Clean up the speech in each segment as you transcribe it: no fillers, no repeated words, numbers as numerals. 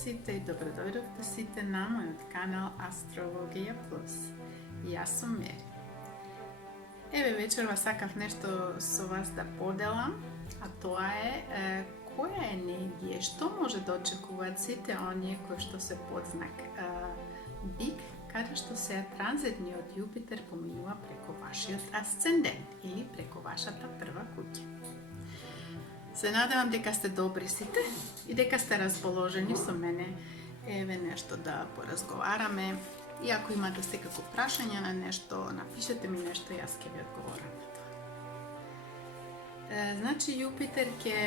сите и добродојдовте сите на мојот канал Астрологија Плюс. И јас сум Мери. Еве вечерва сакав нешто со вас да поделам, а тоа е која енергија, што може да очекуваат сите оние кои што се подзнак Бик, каде што се транзитниот Јупитер поминува преку вашиот асцендент или преку вашата прва куќа. Се надевам дека сте добри сите и дека сте расположени со мене еве нешто да поразговараме. И ако имате секако прашања на нешто, напишете ми нешто, јас ќе ви одговорам на тоа. Значи, Јупитер ќе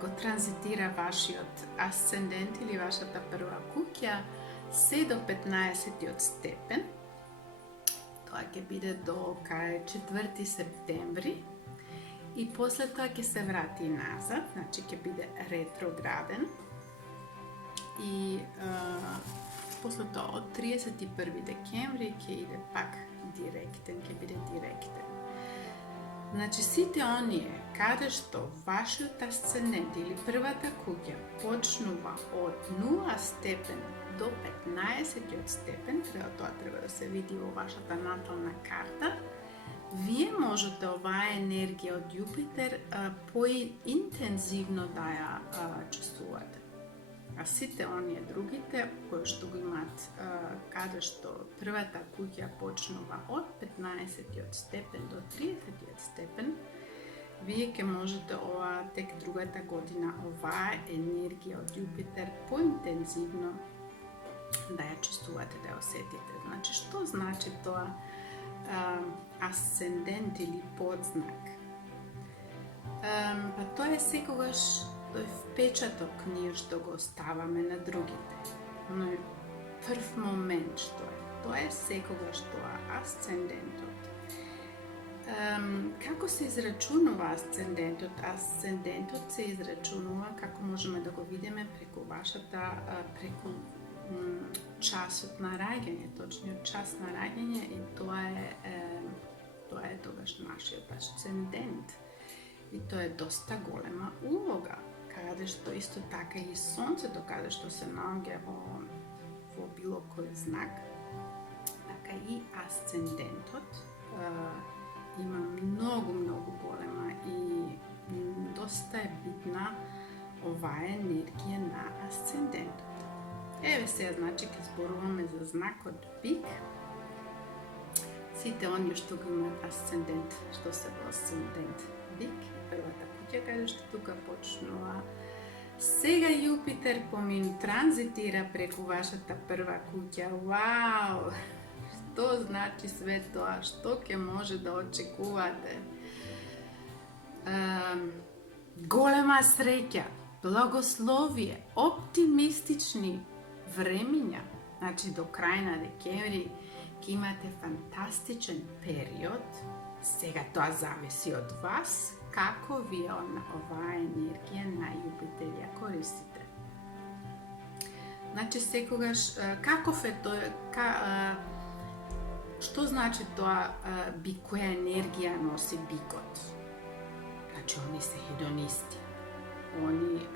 го транзитира вашиот асцендент или вашата прва куќа се до 15-тиот степен. Тоа ќе биде до кај 4 септември. И после тоа ќе се врати назад, значи ќе биде ретрограден. И после тоа од 31 декември ќе иде пак директен, ќе биде директен. Значи сите оние каде што вашиот асцендент или првата куќа почнува од 0 степен до 15 степен, тоа треба да се види во вашата натална карта, вие можете оваа енергија од Јупитер поинтензивно да ја чувствувате. А сите оние другите кои што го имаат каде што првата куќа почнува од 15 степен до 30 степен, вие ќе можете тек другата година оваа енергија од Јупитер поинтензивно да ја чувствувате, да ја осетите. Значи, што значи тоа асцендент или подзнак? Па тоа е секогаш тој впечаток ние што го оставаме на другите. Но прв момент што е, тоа е секогаш тоа асцендентот. Како се израчунува асцендентот? Асцендентот се израчунува, како можеме да го видиме, преку вашата, преку часот на раѓање, точниот час на раѓање, и тоа е тогаш нашиот асцендент. И тоа е доста голема улога, каде што исто така и сонцето, каде што се наоѓа во било кој знак, така и асцендентот има многу голема и доста е битна оваа енергија на асцендентот. Еве сега, значи, ќе зборуваме за знакот Бик. Сите оние што го имаат асцендент, што се во асцендент Бик, првата куќа, каде што тука почнува. Сега Јупитер транзитира преку вашата прва куќа. Вау! Што значи све тоа? Што ќе може да очекувате? Голема среќа, благословие, оптимистични времиња. Значи, до крај на декември ќе имате фантастичен период. Сега тоа зависи од вас, како вие оваа енергија на Јупитер ја користите. Значи, секогаш, каков е тоа, што значи тоа Бик, која енергија носи Бикот? Значи, они се хедонисти. Они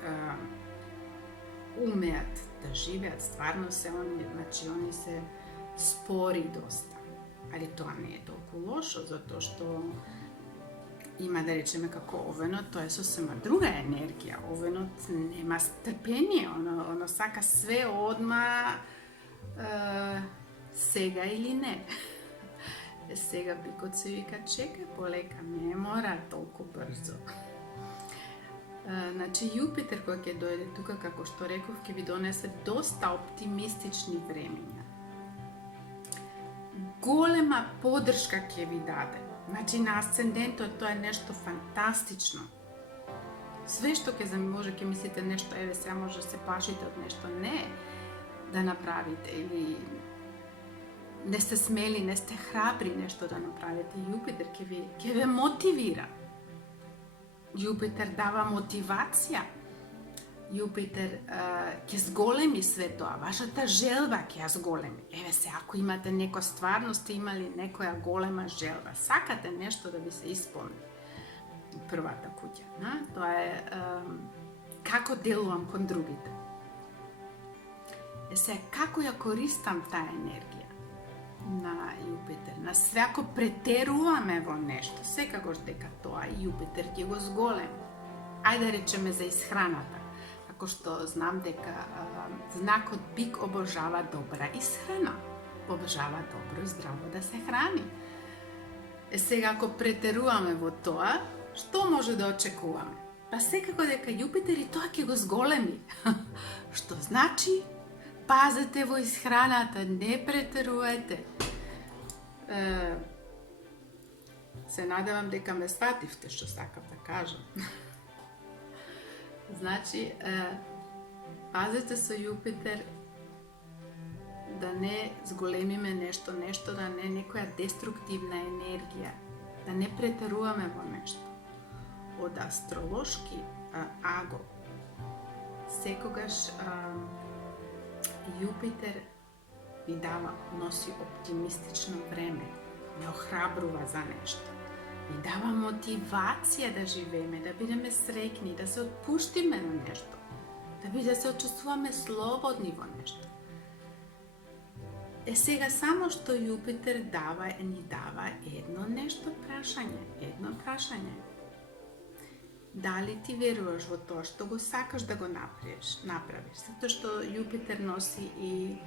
умеат да живеат, стварно се они се спори доста. Али тоа не е толку лошо, затоа што има, да речеме, како Овенот, тоа е сосема друга енергија. Овенот нема стрпение, оно сака све одма, сега или не. Сега Бикот се вика чека полека, не мора толку брзо. Значи, Јупитер кој ќе дојде тука, како што реков, ќе ви донесе доста оптимистични времења. Голема поддршка ќе ви даде. Значи, на асцендентот тоа е нешто фантастично. Све што ќе мислите нешто, еве сега може да се плашите од нешто, не да направите, или не сте смели, не сте храбри нешто да направите. Јупитер ќе ве мотивира. Јупитер дава мотивација. Јупитер ќе зголеми све тоа, вашата желба ќе ја зголеми. Еве се, ако имате некоја, стварно сте имали некоја голема желба, сакате нешто да ви се исполни. Првата куќа, тоа е како делувам кон другите. Сега, како ја користам таа енергија на Јупитер? На све ако претеруваме во нешто, секогаш дека тоа Јупитер ќе го зголеми. Ајде речеме за исхраната. Како што знам дека знакот Бик обожава добра исхрана. Обожава добро и здраво да се храни. Сега, ако претеруваме во тоа, што може да очекуваме? Па секако дека Јупитер и тоа ќе го зголеми. Што значи, пазете во исхраната, не претерувајте. Се надевам дека ме свативте што сакав да кажам. Значи, пазете со Јупитер да не зголемиме нешто, да не некоја деструктивна енергија, да не претеруваме во нешто. Од астролошки аго, секогаш Јупитер ни дава, носи оптимистично време, не охрабрува за нешто. Ни дава мотивација да живееме, да бидеме среќни, да се отпуштиме на нешто, да се очувствуваме слободни во нешто. Сега само што Јупитер ни дава едно прашање. Дали ти веруваш во тоа што го сакаш да го направиш? Затоа што Јупитер носи и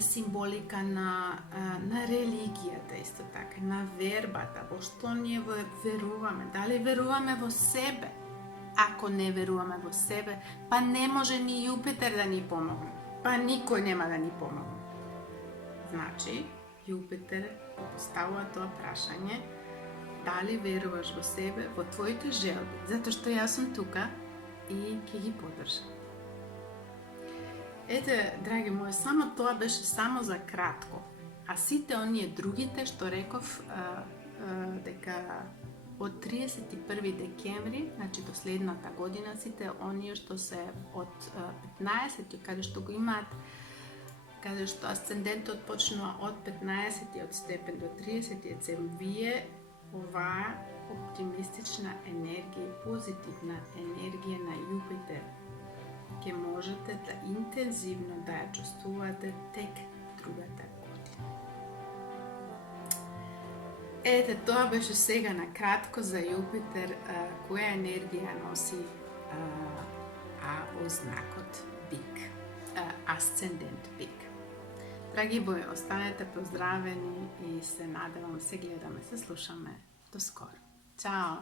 символика на религијата, исто така, на вербата, во што ние веруваме. Дали веруваме во себе? Ако не веруваме во себе, па не може ни Јупитер да ни помогне. Па никој нема да ни помогне. Значи, Јупитер поставува тоа прашање, дали веруваш во себе, во твоите желби, затоа што јас сум тука и ќе ги подржам. Ете, драги мои, само тоа беше само за кратко. А сите оние другите што реков дека од 31 декември, значи до следната година, сите оние што се од 15, каде што го имаат, каде што асцендентот почнува од 15 степен до 37, вие оваа оптимистична енергија и позитивна енергија на Јупитер ќе можете да интензивно да ја чувствувате тек другата година. Ете, тоа беше сега на кратко за Јупитер, која енергија носи во знакот Бик, асцендент Бик. Драги мои, останете поздравени и се надевам, се гледаме, се слушаме. До скоро. Чао!